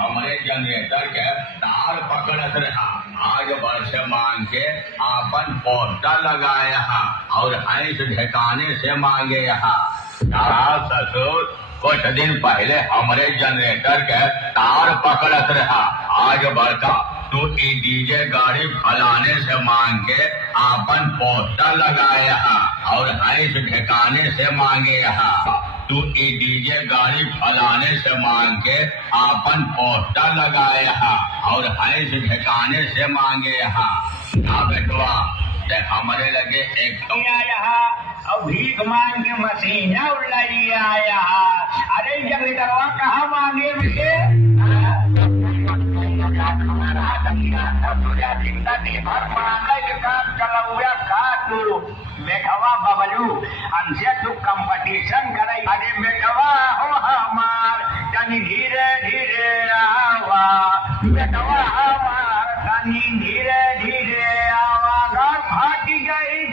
हमरे जनरेटर के तार पकड़त रहा। आज वर्ष मांग के आपन पोस्टर लगाए हा और हैंस ढकाने से मांगे हा। ससुर कुछ दिन पहले हमरे जनरेटर के तार पकड़त रहा। आज बड़का तू डीजे गाड़ी फलाने से मांग के आपन पोस्टर लगाए हा और हैंस ढकाने से मांगे हा। तू डीजे गाड़ी फलाने से मांग के आपन पोस्टर लगाए हा और हैंस ढकाने से मांगे हा। ना बेटवा हमारे लगे एक आया और भीख मांग के मशीन उल्लाई आया। अरे जनरेटरवा कहाँ मांगे मुझे बेटवा बबलू हमसे तू कंपटीशन करे। अरे बेटवा हो हमार तनी धीरे धीरे आवा। बेटवा हमार तनी धीरे धीरे आवा। घर फाटी गई